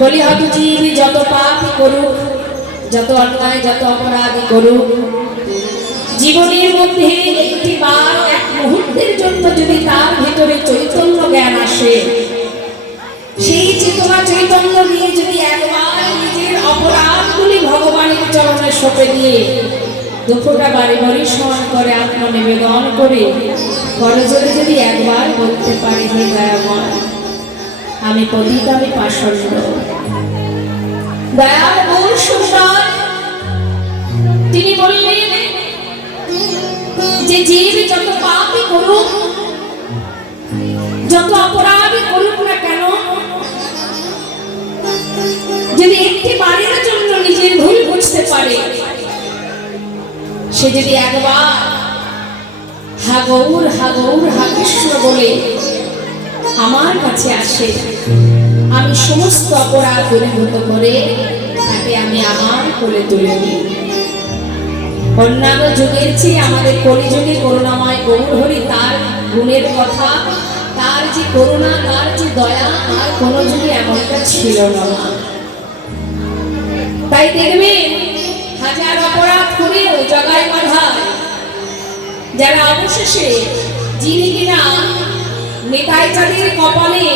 কলিহত জীব যত পাপই করুক, যত অন্যায় যত অপরাধ করুক, জীবনের মধ্যে একটি বার এক মুহূর্তের জন্য যদি তার ভিতরে চৈতন্য জ্ঞান আসে, সেই চেতনা চৈতন্য নিয়ে যদি একবার নিজের অপরাধগুলি ভগবানের চরণে সঁপে দিয়ে দুপুরটা বাড়ি বাড়ি সমান করে আত্মনিবেদন করে করজোরে যদি একবার বলতে পারি, হে দয়াময়, আমি পতিত, আমি পাষণ্ড, দয়ার মূল সুন্দর। তিনি বললেন যে জীব যত পাপই করুক, যত অপরাধই করুক না কেন, যদি একটি বারের জন্য নিজের ভুল বুঝতে পারে, সে যদি একবার হা গৌর হা গৌর হা কৃষ্ণ বলে আমার কাছে আসে, আমি সমস্ত অপরাধ দূরীভূত করে তাকে আমি আমার কোলে তুলে নিই। অন্যান্য যুগের চেয়ে আমাদের কলিযুগে করুণাময় গৌর হরি তার গুণের কথা, তার যে করুণা, তার যে দয়া আর কোন যুগে এমনটা ছিল না। তাই দেখবে হাজার অপরাধ করেও জগায় বাঁধা যারা অবশেষে, যিনি কিনা নেতাই চাঁদের কপালে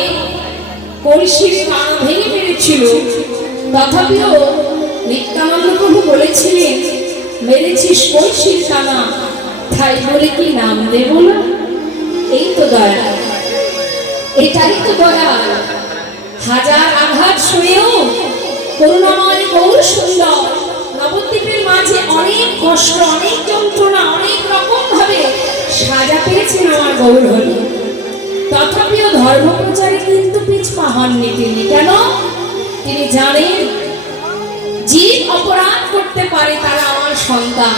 কলসির কান ভেঙে মেরেছিল, তথাপিও নিত্যানন্দ প্রভু বলেছিলেন, মেরেছিস কলসির কানা, তাই বলে কি নাম দেব না? এই তো দয়া, এটাই তো দয়া। হাজার আঘাত সয়েও করুণাময় গৌর সুন্দর নবদ্বীপের মাঝে অনেক কষ্ট, অনেক যন্ত্রণা, অনেক রকম ভাবে সাজা পেয়েছেন আমার গৌর হরি, তথাপিও ধর্ম প্রচারে কিন্তু পিছপা হননি তিনি। কেন? তিনি জানেন জীব অপরাধ করতে পারে, তারা আমার সন্তান।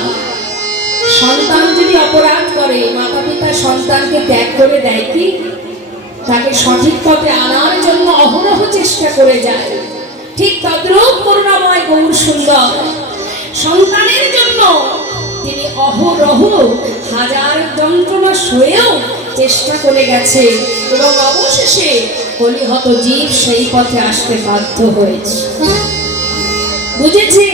সন্তান যদি অপরাধ করে, মাতা পিতা সন্তানকে ত্যাগ করে দেয় কি? তাকে সঠিক পথে আনার জন্য অহরহ চেষ্টা করে যায়। ঠিক তদ্রূপ করুণাময় গৌর সুন্দর সন্তানের জন্য তিনি অহরহ হাজার যন্ত্রণা সয়েও চেষ্টা করে গেছে, এবং অবশেষে কলিহত জীব সেই পথে আসতে বাধ্য হয়েছে। বুঝেছে?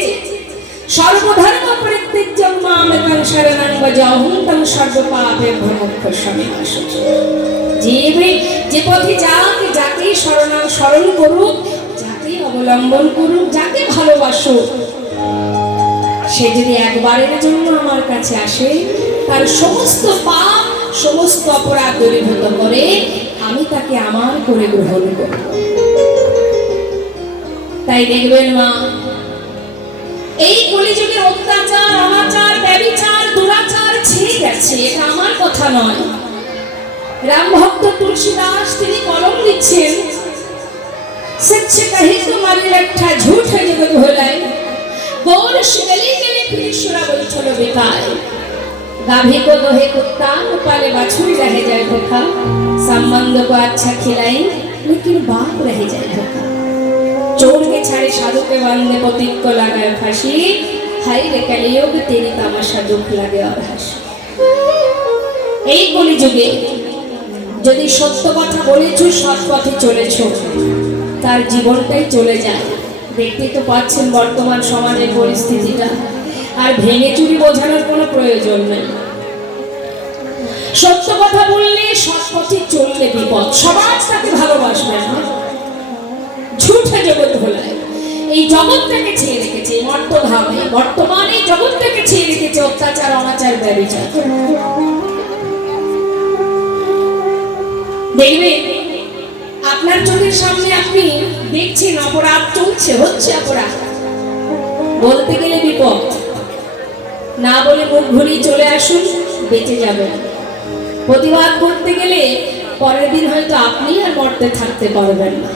সর্বধর্ম পরিত্যাজ্যং মামেকং শরণং ভজ অহং তং সর্বপাপেভ্যো মোক্ষয়িষ্যামি মা শুচি। যে পথে যাক, যাকেই স্মরণ করুক, যাকেই অবলম্বন করুক, যাকে ভালোবাসুক, সে যদি একবারের জন্য আমার কাছে আসে, তার সমস্ত পাপ সমস্ত অপরাধ দূরীভূত করে আমি তাকে আমার করে গ্রহণ করব। তাই দেখবেন মা, এই কলিযুগের অত্যাচার, অনাচার, ব্যভিচার, দুরাচার ছেয়ে গেছে, এটা আমার কথা নয়। রাম ভক্ত তুলসীদাস তিনি কলম লিখছেন, सच कही तुम्हारी लट्ठा झूठ है जगत भोलाय, गौर शिगली गली फिरिशुरा बोलछलो बेकार, गाभी को दोहे कुत्ता पाले बाछुर रह जाए धोखा, संबंध को अच्छा खिलाई लेकिन बाप रह जाए धोखा, चोर के छाड़े साधु के बांधे पतित को लगाए फांसी, हाय रे कलियुग तेरी तमाशा दुख लगे और हासि। এই কলিযুগে যদি সত্য কথা বলেছো, সৎ পথে চলেছো, তার জীবনটাই চলে যায়। দেখতে তো পাচ্ছেন বর্তমান সমাজের পরিস্থিতিটা, আর ভেঙে চুরি বোঝানোর কোনো প্রয়োজন নেই। সত্য কথা বললে, সৎ পথে চললে বিপদ, সমাজ তাকে ভালোবাসবে না। ঝুঠে জগৎ ভোলায়, এই জগৎটাকে ছেয়ে রেখেছে মর্তধামে, বর্তমানে জগৎটাকে ছেয়ে রেখেছে অত্যাচার, অনাচার, ব্যভিচার। দেখবেন আপনার চোখের সামনে আপনি দেখছেন অপরাধ চলছে, হচ্ছে অপরাধ, বলতে গেলে বিপদ, না বলে মুখ ঘুরিয়ে চলে আসুন, বেঁচে যাবেন। প্রতিবাদ করতে গেলে পরের দিন হয়তো আপনি আর মরতে থাকতে পারবেন না।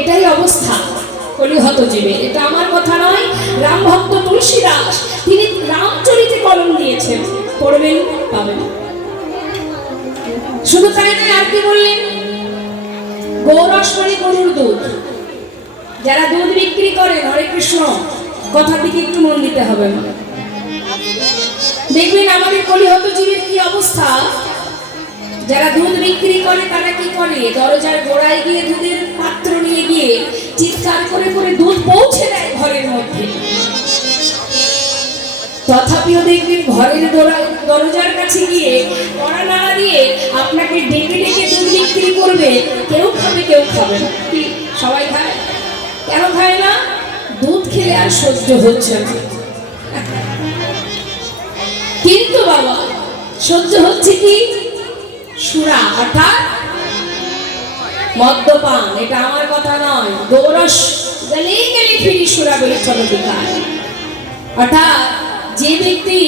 এটাই অবস্থা কলিহত জীবের। এটা আমার কথা নয়, রাম ভক্ত তুলসীদাস তিনি রামচরিতে কলম দিয়েছেন, পড়বেন পাবেন। শুধু তাই নয়, আর কি বললেন? গৌরস্মরী গরুর দুধ, যারা দুধ বিক্রি করেন, হরে কৃষ্ণ, কথা দিকে একটু মন দিতে হবে। দেখবেন আমাদের কলিহত জীবের কি অবস্থা। যারা দুধ বিক্রি করে তারা কি করে? দরজার গোড়ায় গিয়ে দুধের পাত্র নিয়ে গিয়ে চিৎকার করে করে দুধ পৌঁছে দেয় ঘরের মধ্যে। তথাপিও দেখবেন ঘরের দরজার কাছে গিয়ে কড়া নাড়া দিয়ে আপনাকে ডেকে ডেকে দুধ বিক্রি করবে। কেউ খাবে কেউ খাবে না। কি সবাই খায়? কেন খায় না? দুধ খেলে আর সহ্য হচ্ছে না। কিন্তু বাবা সহ্য হচ্ছে কি? সুরা অর্থাৎ মদ্যপান। এটা আমার কথা নয়, দৌরস গলে গলে ফিরি সুরা বলে চলো বিকার। অর্থাৎ যে ব্যক্তি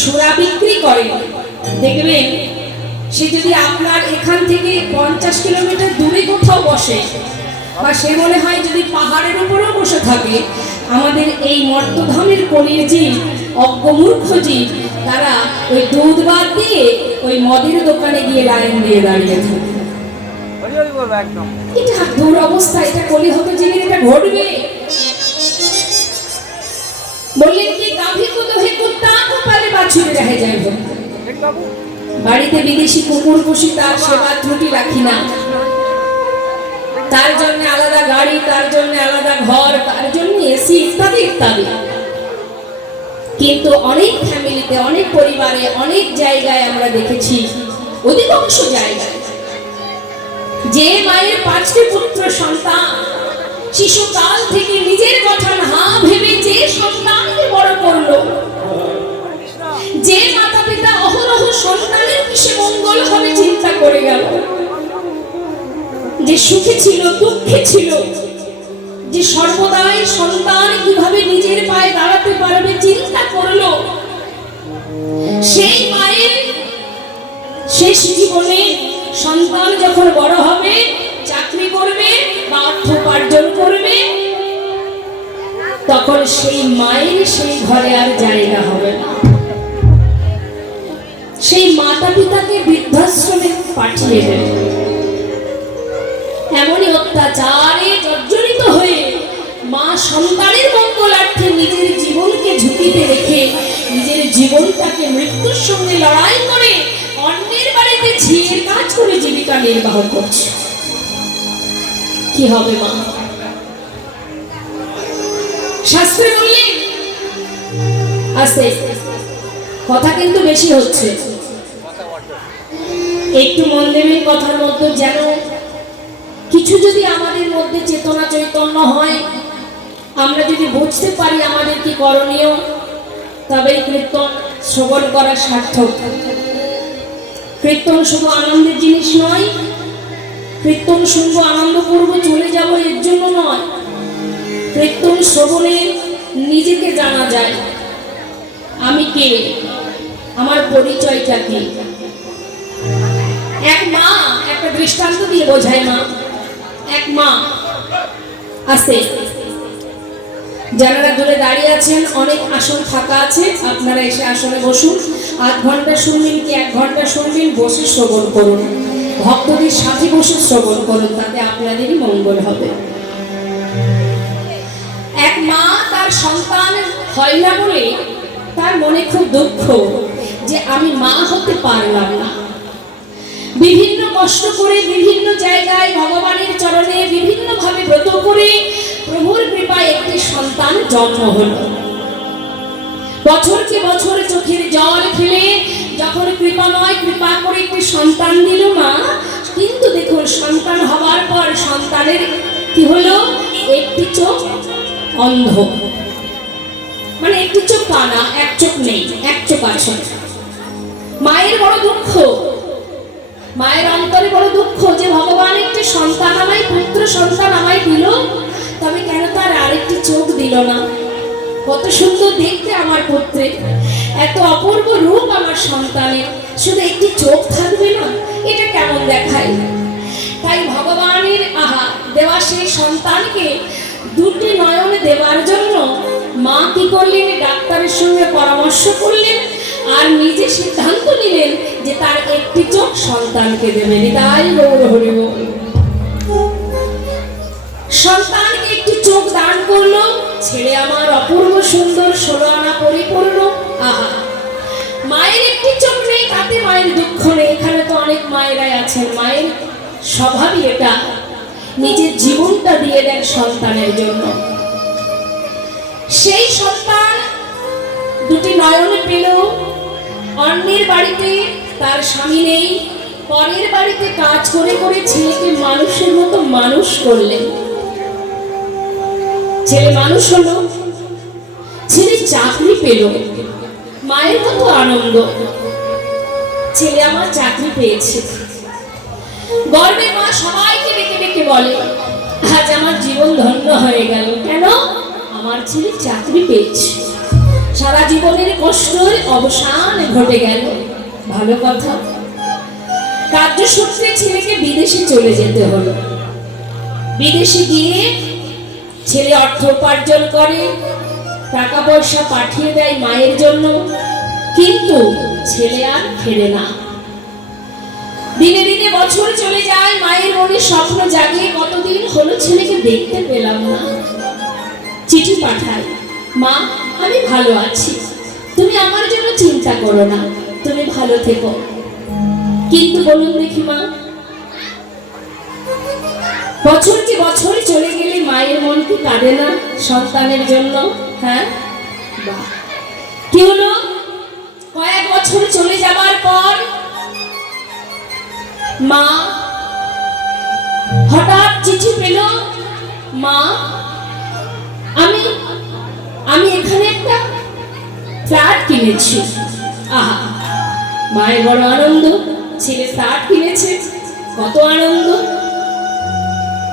সুরা বিক্রি করে দেখবেন সে যদি আপনার এখান থেকে 50 কিলোমিটার দূরে কোথাও বসে, বা সে মনে হয় যদি পাহাড়ের উপরেও বসে থাকে, আমাদের এই মর্তধামের কোণের জীব, অজ্ঞমূর্খ জীব, তারা ওই দুধ বাদ দিয়ে ওই মদের দোকানে গিয়ে লাইন দিয়ে দাঁড়িয়ে থাকে। এটা দুরবস্থা, এটা কলিহত জীবনে এটা ঘটবে। বললেন কি গাভী কো দোহে কুত্তা কো পালে বাছুরে রহে যায়। বাড়িতে বিদেশি কুকুর পুষি, তার সেবা ত্রুটি রাখি না, তার জন্য আলাদা গাড়ি, তার জন্য আলাদা ঘর, তার জন্য এসি ইত্যাদি ইত্যাদি। কিন্তু অনেক ফ্যামিলিতে, অনেক পরিবারে, অনেক জায়গায় আমরা দেখেছি, অধিকাংশ জায়গায়, যে মায়ের 5টি পুত্র সন্তান, শিশুকাল থেকে নিজের কথা না ভেবে যে সন্তানকে বড় করলো, যে মাতা পিতা অহরহ সন্তানের কিসে মঙ্গল হবে চিন্তা করে গেল, যে সুখে ছিল দুঃখে ছিল, যে সর্বদাই সন্তান কিভাবে নিজের পায়ে দাঁড়াতে পারবে চিন্তা করলো, সেই মায়ের শেষ জীবনে সন্তান যখন বড় হবে, চাকরি করবে বা অর্থ উপার্জন করবে, তখন সেই মায়ের সেই ঘরে আর জায়গা হবে না। সেই মাতা পিতাকে বৃদ্ধাশ্রমে পাঠিয়ে দেবে। এমনই অত্যাচারে জর্জরিত হয়ে মা সন্তানের মঙ্গলার্থে নিজের জীবনকে ঝুঁকিতে রেখে নিজের জীবনটাকে মৃত্যুর সঙ্গে লড়াই করে অন্যের বাড়িতে ঝিয়ের কাজ করে জীবিকা নির্বাহ করছে। কি হবে মা? শাস্ত্রে বললেন, আস্তে কথা কিন্তু বেশি হচ্ছে, একটু মন দেবেন কথার মধ্যে, যেন কিছু যদি আমাদের মধ্যে চেতনা চৈতন্য হয়, আমরা যদি বুঝতে পারি আমাদের কি করণীয়, তবে কীর্তন শ্রবণ করা সার্থক। কীর্তন শুধু আনন্দের জিনিস নয়, কীর্তন শুনবো আনন্দ করবো চলে যাবো এর জন্য নয়। কীর্তন শ্রবণে নিজেকে জানা যায়, আমি কে, আমার পরিচয়টা কি। এক মা একটা দৃষ্টান্ত দিয়ে বোঝায়। মা, এক মা আছে, যারা দূরে দাঁড়িয়ে আছেন, অনেক আসন ফাঁকা আছে, আপনারা এসে আসনে বসুন। 8 ঘন্টা শুনবেন কি 1 ঘন্টা শুনবেন, বসে শ্রবণ করুন, ভক্তদের সাথে বসে শ্রবণ করুন, তাতে আপনাদেরই মঙ্গল হবে। এক মা তার সন্তান হয় না বলে তার মনে খুব দুঃখ যে আমি মা হতে পারলাম না। বিভিন্ন কষ্ট করে বিভিন্ন জায়গায় ভগবানের চরণে বিভিন্ন ভাবে ব্রত করে প্রভুর কৃপায় একটি সন্তান জন্ম হল। বছরকে বছর চোখের জল ফেলে যখন কৃপাময় কৃপা করে একটি সন্তান দিল মা, কিন্তু দেখুন সন্তান হওয়ার পর সন্তানের কি হলো, একটি চোখ অন্ধ, মানে একটি চোখ কানা, এক চোখ নেই, এক চোখ আছে। মায়ের বড় দুঃখ, মায়ের অন্তরে বড় দুঃখ যে ভগবান একটি সন্তান আমায়, পুত্র সন্তান আমায় দিল, তবে কেন তার আরেকটি চোখ দিল না? কত সুন্দর দেখতে আমার পুত্রে, এত অপূর্ব রূপ আমার সন্তানের, শুধু একটি চোখ থাকবে না, এটা কেমন দেখায়? তাই ভগবানের দেওয়া সেই সন্তানকে 2টি নয়ন দেওয়ার জন্য মা কি করলেন, ডাক্তারের সঙ্গে পরামর্শ করলেন আর নিজে সিদ্ধান্ত নিলেন যে তার একটি চোখ সন্তানকে দেবেন। তাই গৌর হরি বল। সন্তানকে একটি চোখ দান করলো, ছেলে আমার অপূর্ব সুন্দর 16 আনা পরিপূর্ণ। মায়ের একটি চোখ নেই, তাতে মায়ের দুঃখ নেই। এখানে তো অনেক মায়েরাই আছেন, মায়ের স্বভাবই এটা, নিজের জীবনটা দিয়ে দেন সন্তানের জন্য। সেই সন্তান দুটি নয়নে পেল, অন্যের বাড়িতে তার স্বামী নেই, পরের বাড়িতে কাজ করে করে ছেলেকে মানুষের মতো মানুষ করলেন। ছেলে মানুষ হলো, ছেলে চাকরি পেল, মায়ের কত আনন্দ, ছেলে আমার চাকরি পেয়েছে। গর্বে মা সবাইকে ডেকে ডেকে বলে, আজ আমার জীবন ধন্য হয়ে গেল। কেন? আমার ছেলে চাকরি পেয়েছে, সারা জীবনের কষ্টের অবসান ঘটে গেল। ভালো কথা। কার্যসূত্রে ছেলেকে বিদেশে চলে যেতে হলো। বিদেশে গিয়ে ছেলে অর্থ উপার্জন করে, টাকা পয়সা পাঠিয়ে দেয় মায়ের জন্য, কিন্তু ছেলে আর ফেরে না। দিনে দিনে বছর চলে যায়, মায়ের মনে স্বপ্ন জাগে, কতদিন হলো ছেলেকে দেখতে পেলাম না। চিঠি পাঠায়, মা আমি ভালো আছি, তুমি আমার জন্য চিন্তা করো না, তুমি ভালো থেকো। কিন্তু বলুন দেখি মা, বছর কি বছর চলে গেলে মায়ের মন কি কাঁদে না সন্তানের জন্য? হ্যাঁ, বাহ, কি হলো? কয়েক বছর চলে যাবার পর মা হঠাৎ চিঠি পেল, মা আমি আমি এখানে একটা ফ্ল্যাট কিনেছি। আহা, মায়ের বড় আনন্দ, ছেলে ফ্ল্যাট কিনেছে, কত আনন্দ।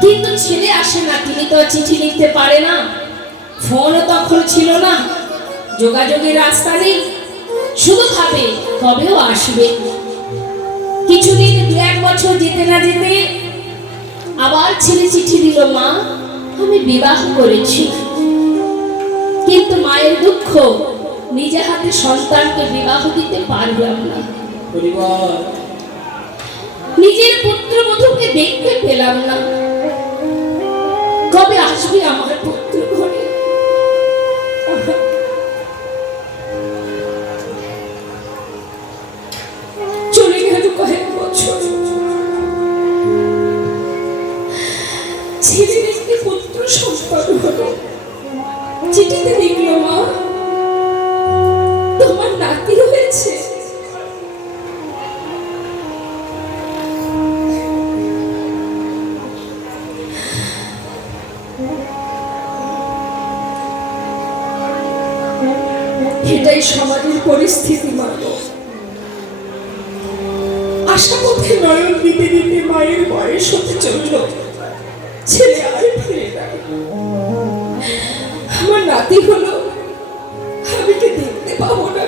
কিন্তু ছেলে আসে না, তিনি তো চিঠি লিখতে পারে না, ফোনও তখন ছিল না, যোগাযোগের রাস্তা নেই, শুধু ভাবে কবেও আসবে। কিছুদিন 2-1 বছর যেতে না যেতে আবার ছেলে চিঠি দিল, মা আমি বিবাহ করেছি। কিন্তু মায়ের দুঃখ, নিজে হাতে সন্তানকে বিবাহ দিতে পারলাম না, নিজের পুত্রবধূকে দেখতে পেলাম না। কবে আসবে আমার পুত্র ঘরে? চলে গেল কয়েক বছর, ছেলের একটি পুত্র সন্তান হলো। চিঠিতে লিখলো, মা তোমার নাতি হয়েছে। এটাই সমাজের পরিস্থিতি। মানো আশা পথে নয়ন দিতে দিতে মায়ের বয়স হতে চলল, ছেলে আর ফিরে না। আমার নাতি হলো, আমি কি দেখতে পাবো না?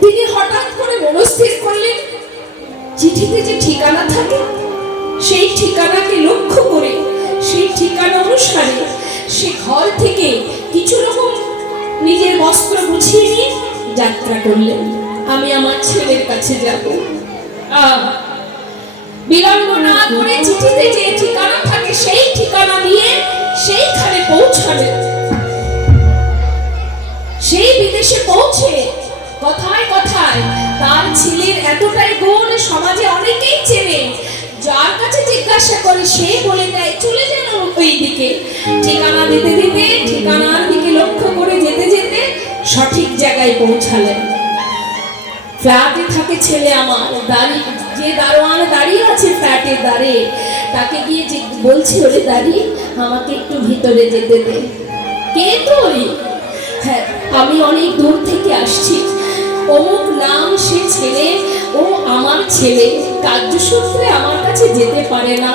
তিনি হঠাৎ করে মনস্থির করলেন, চিঠিতে যে ঠিকানা থাকে সেই ঠিকানাকে লক্ষ্য করে, সেই ঠিকানা অনুসারে সে ঘর থেকে কিছু রকম নিজের বস্ত্র গুছিয়ে নিয়ে যাত্রা করলেন। আমি আমার ছেলের কাছে যাব। বিলম্ব না করে চিঠিতে যে ঠিকানা থাকে সেই ঠিকানা নিয়ে সেইখানে পৌঁছালেন। সেই বিদেশে পৌঁছে কথায় কথায় তার ছেলের এতটাই গুণ সমাজে অনেকেই চেনে, যার কাছে জিজ্ঞাসা করে সে বলে দেয় চলে যেন ওই দিকে। ঠিকানা দিতে দিতে ঠিকানার দিকে লক্ষ্য করে যেতে যেতে সঠিক জায়গায় পৌঁছালেন। ফ্ল্যাটে থাকে ছেলে আমার, যে দারোয়ান দাঁড়িয়ে আছে ফ্ল্যাটের দ্বারে, তাকে গিয়ে বলছে, ওরে দাঁড়িয়ে আমাকে একটু ভিতরে যেতে দে। কে তুই? হ্যাঁ আমি অনেক দূর থেকে আসছি, অমুক নাম সে ছেলে, ও আমার ছেলে, কার্যসূত্রে আমার কাছে যেতে পারে না,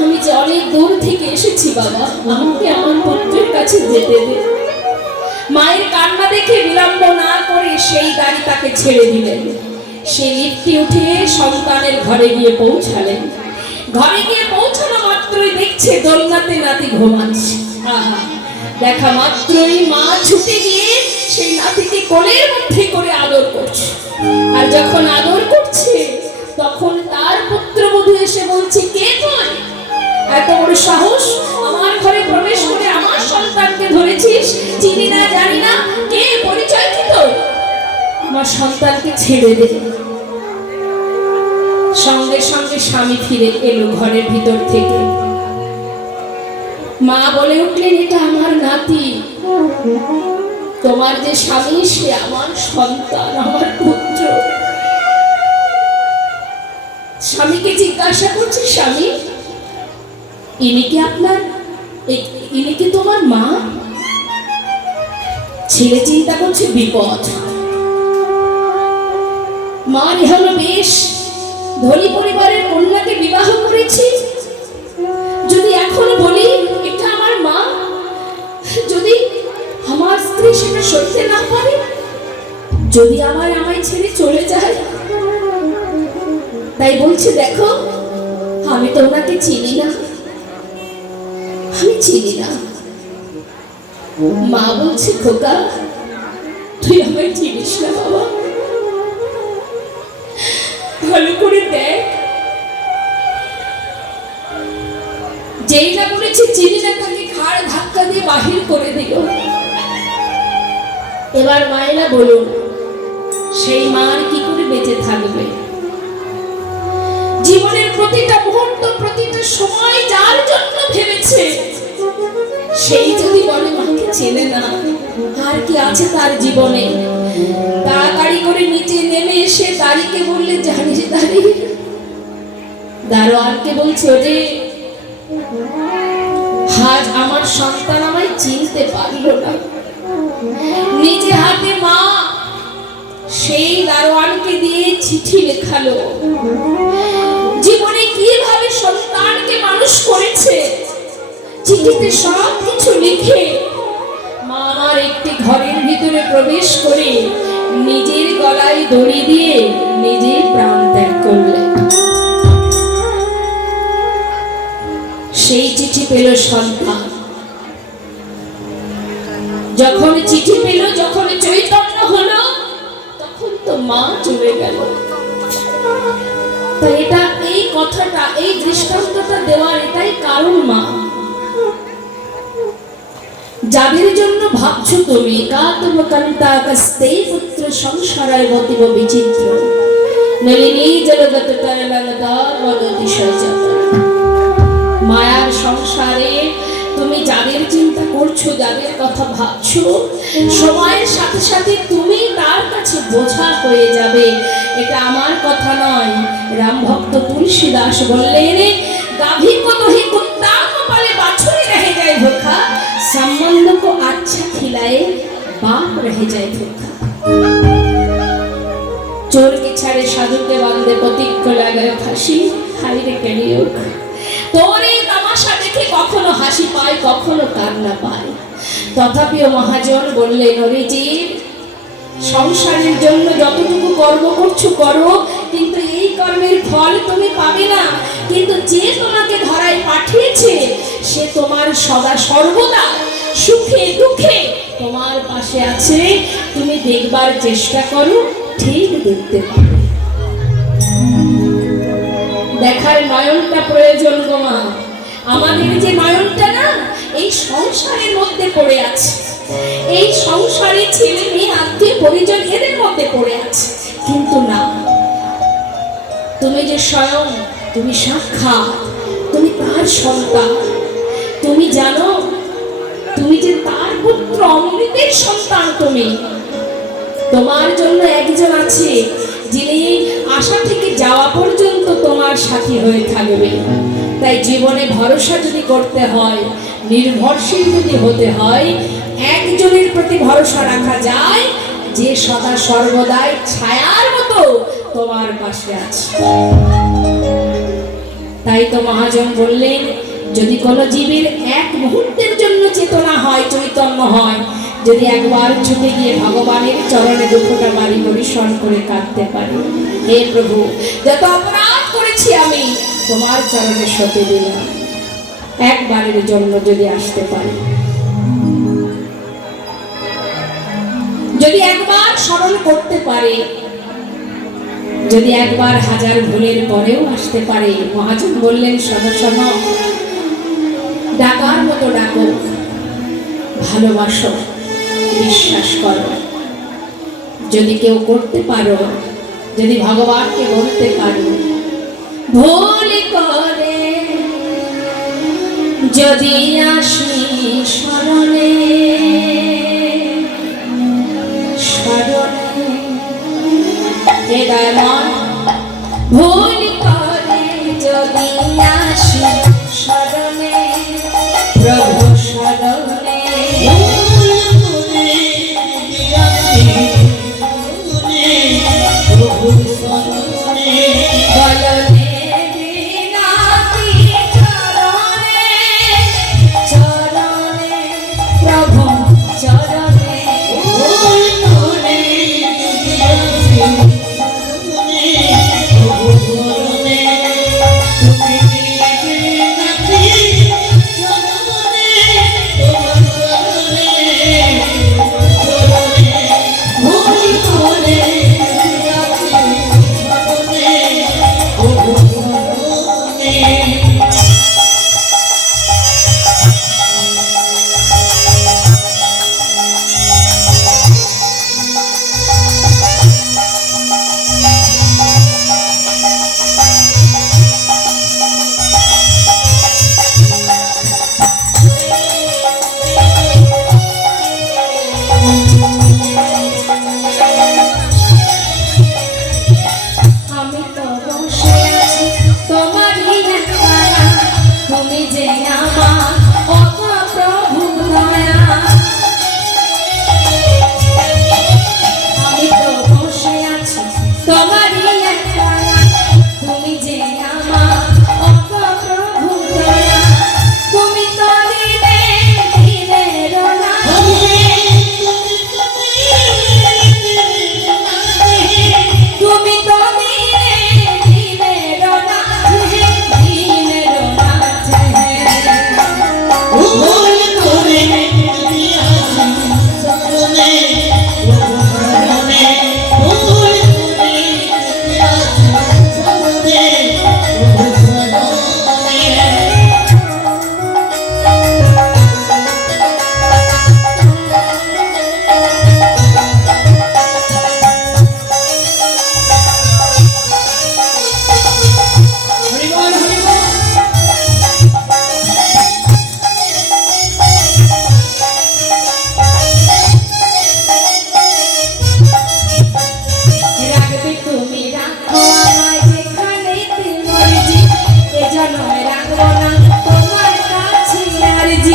আমি যে অনেক দূর থেকে এসেছি বাবা, আমাকে আমার পুত্রের কাছে যেতে দে। মায়ের কান্না দেখে বিলম্ব না করে সেই গাড়ি তাকে ছেড়ে দিলেন। সে লিফটে উঠে সন্তানের ঘরে গিয়ে পৌঁছালেন। ঘরে গিয়ে পৌঁছানো মাত্রই দেখছে দোলনাতে নাতি ঘুমাচ্ছে। আহা, দেখা মাত্রই মা ছুটে গিয়ে সেই নাতিকে কোলের মধ্যে করে আদর করছে। আর যখন আদর করছে তখন তার পুত্রবধূ এসে বলছে, কে তুই? এত বড় সাহস, আমার ঘরে প্রবেশ করে আমার সন্তানকে ধরেছিস? চিনি না জানি না, কে, পরিচয় কি তোর? আমার সন্তানকে ছেড়ে দে। সঙ্গে সঙ্গে স্বামী ফিরে এলো ঘরের ভিতর থেকে। মা বলে উঠলেন, এটা আমার নাতি, তোমার যে স্বামী সে আমার সন্তান, আমার পুত্র। স্বামীকে জিজ্ঞাসা করছে, স্বামী ইনি কি তোমার মা? ছেলে চিন্তা করছে বিপদ, মার হলো বেশ ধনী পরিবারের কন্যাকে বিবাহ করেছি, যদি এখন বলি এটা আমার মা, যদি আমার স্ত্রী সেটা সইতে না পারে, যদি আমায় ছেড়ে চলে যায়, তাই বলছে দেখো আমি তো ওনাকে চিনি না, আমি চিনি না। মা বলছে, খোকা তুই আমায় চিনিস না বাবা, ভালো করে দেখ। যেই না বলেছে চিনি না, তাকে ঘাড় ধাক্কা দিয়ে বাহির করে দিল। এবার মায়েরা বলুন, সেই মার কি করে বেঁচে থাকবে? জীবনের প্রতিটা মুহূর্ত, প্রতিটা সময় যার জন্য ভেবেছে, সেই যদি বলে মাকে চেনে না, আর কি আছে তার জীবনে? তাড়াতাড়ি করে নিচে নেমে এসে দাঁড়িকে বললে, জানিস দাঁড়ি, দারোয়ানকে বলছে, ওরে আজ আমার সন্তান আমায় চিনতে পারলো না। নিজে হাতে মা সেই দারোয়ানকে দিয়ে চিঠি লেখালো, জীবনে কিভাবে সন্তানকে মানুষ করেছে চিঠিতে সব কিছু লিখে মা আমার একটি ঘরের ভিতরে প্রবেশ করে নিজের গলায় দড়ি দিয়ে নিজের প্রাণ ত্যাগ করলেন। সেই চিঠি পেল সন্তান, যখন চিঠি পেল, যখন চৈতন্য হলো, তখন তো মা চলে গেল। তাই এটা, এই কথাটা, এই দৃষ্টান্তটা দেওয়ার এটাই কারণ, মা যাদের জন্য ভাবছো তুমি, কাতব কান্তা কস্তে পুত্র সংসারায় বতিব বিচিত্র নলিনী জগত তরলংদার বদতি সজত। মায়ার সংসারে তুমি যাদের চিন্তা করছো, যাদের কথা ভাবছো, সময়ের সাথে সাথে তুমি তার কাছে বোঝা হয়ে যাবে। এটা আমার কথা নয়, রাম ভক্ত তুলসী দাস বললেন, গাভী को तो ही कुत्ता को पाले बाछुरी रह जाए भूखा, संबंध को अच्छा खिलाए बाप रह जाए भूखा। चोर के छाड़े साधु के बांधे पथिक को लगाए फांसी, हाय रे कलियुग। তোর এই তামাশা দেখে কখনো হাসি পায়, কখনো কান্না পায়। তথাপিও মহাজন বললেন, ওরে জীব, সংসারের জন্য যতটুকু কর্ম করছো করো, কিন্তু এই কর্মের ফল তুমি পাবে না। কিন্তু যে তোমাকে ধরায় পাঠিয়েছে সে তোমার সদা সর্বদা সুখে দুঃখে তোমার পাশে আছে। তুমি দেখবার চেষ্টা করো, ঠিক দেখতে পাবে। দেখার নয়নটা প্রয়োজন গো মা। আমাদের যে নয়নটা না, এই সংসারের মধ্যে পড়ে আছে, এই সংসারে ছেলে মেয়ে আত্মীয় পরিজন এদের মধ্যে পড়ে আছে। কিন্তু না, তুমি যে স্বয়ং, তুমি সাক্ষাৎ, তুমি তার সন্তান। তুমি জানো তুমি যে তার পুত্র, অমৃতের সন্তান। তুমি, তোমার জন্য একজন আছে যিনি আশা থেকে যাওয়া পর্যন্ত তোমার সাথী হয়ে থাকবে। তাই জীবনে ভরসা যদি করতে হয়, নির্ভরশীল যদি হতে হয়, একজনের প্রতি ভরসা রাখা যায় যে সদা সর্বদাই ছায়ার মতো তোমার পাশে আছে। তাই তো মহাজন বললেন, যদি কোনো জীবের এক মুহূর্তের জন্য চেতনা হয়, চৈতন্য হয়, যদি একবার ছুটে গিয়ে ভগবানের চরণে দুঃখটা বাড়ি পরিশ্রম করে কাঁদতে পারি, হে প্রভু যত অপরাধ করেছি আমি তোমার চরণে সঁপে দিলাম, একবারের জন্য যদি আসতে পারি, যদি একবার স্মরণ করতে পারে, যদি একবার হাজার ভুলের পরেও আসতে পারে। মহাজন বললেন, সদস্য ডাকার মতো ডাকো, ভালোবাসো, বিশ্বাস করো। যদি কেউ করতে পারো, যদি ভগবানকে বলতে পারো, ভুল করে যদি আসি স্মরণে স্মরণে হে দয়াময় ভুল করে যদি আসি স্মরণে প্রভু স্মরণে বলনে বিনাতি চরণে চরণে প্রভু চরণে আমি তো বসে আছি তোমারই একমালা তুমি যে আমার অগো প্রভু দয়া আমি তো বসে আছি তোমারই একমালা তুমি যে আমার অগো প্রভু দয়া তুমি তো দিনে দিনে রোনা তুমি তো দিনে দিনে রোনা দিনে রোনা ভুল করে দিয়াছি স্মরণে স্মরণে ভুল করে দিয়াছি স্মরণে স্মরণে হরি বল হরি বল রাখবে তুমি রাখো আমায় যেখানেতে মর্জি এ জন্মে রাখবো না তোমার কাছে আরজি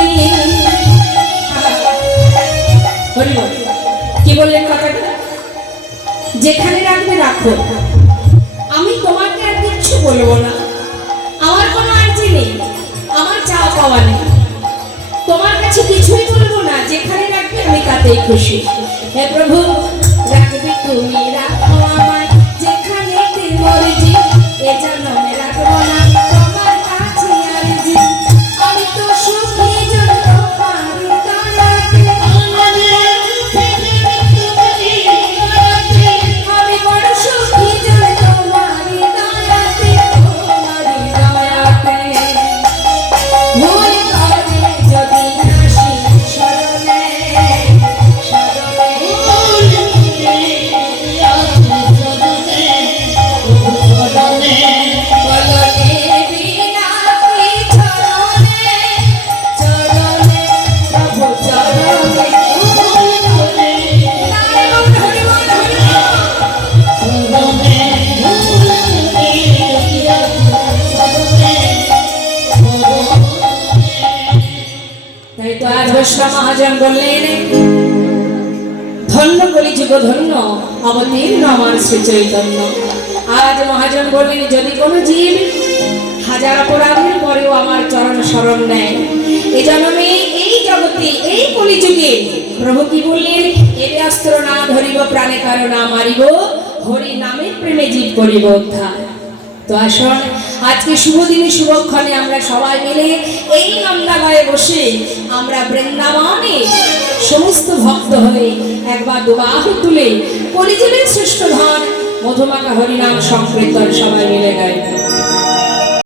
হরি বল কি বললেন কথাটা যেখানে রাখবে রাখো আমি তোমাকে আর কিচ্ছু বলবো না আমার কোনো আর্জি নেই আমার চাওয়া পাওয়া নেই তোমার কাছে কিছুই বলবো না যেখানে রাখবে আমি তাতেই খুশি হে প্রভু রাখবে তুমি রাখো আমায় যেখানে মর্জি এ জন্মে রাখবো না তোমার কাছে আরজি আমি তো সুখী জন্য পারি দয়াতে আমি বড় সুখী জন্য তোমারি দয়াতে ভুল করে যদি আসি স্মরণে স্মরণে বলনে বিনাতি চরণে চরণে প্রভু চরণে নারায়ণ হরি বল হরি বল তাই তো আজ বৈষ্ণব মহাজন বললেন ধন্য কলিযুগ ধন্য অবতীর্ণ আমার শ্রী চৈতন্য আজ মহাজন বললেন যদি কোনো জীব হাজার অপরাধের পরেও আমার চরণ শরণ নেয় এই জন্মে এই জগতে এই কলিযুগে প্রভু কি বললেন এতে অস্ত্র না ধরিব প্রাণে কারো না মারিব হরি নামের প্রেমে জীব করিব উদ্ধার তো আসুন আজকে শুভ দিনে শুভক্ষণে আমরা সবাই মিলে এই নন্দালয়ে বসে আমরা বৃন্দাবনে সমস্ত ভক্ত হয়ে একবার দুবাহু তুলে কলিযুগের শ্রেষ্ঠ ধন মধুমাখা হরিনাম সংকীর্তন সবাই মিলে গাইব।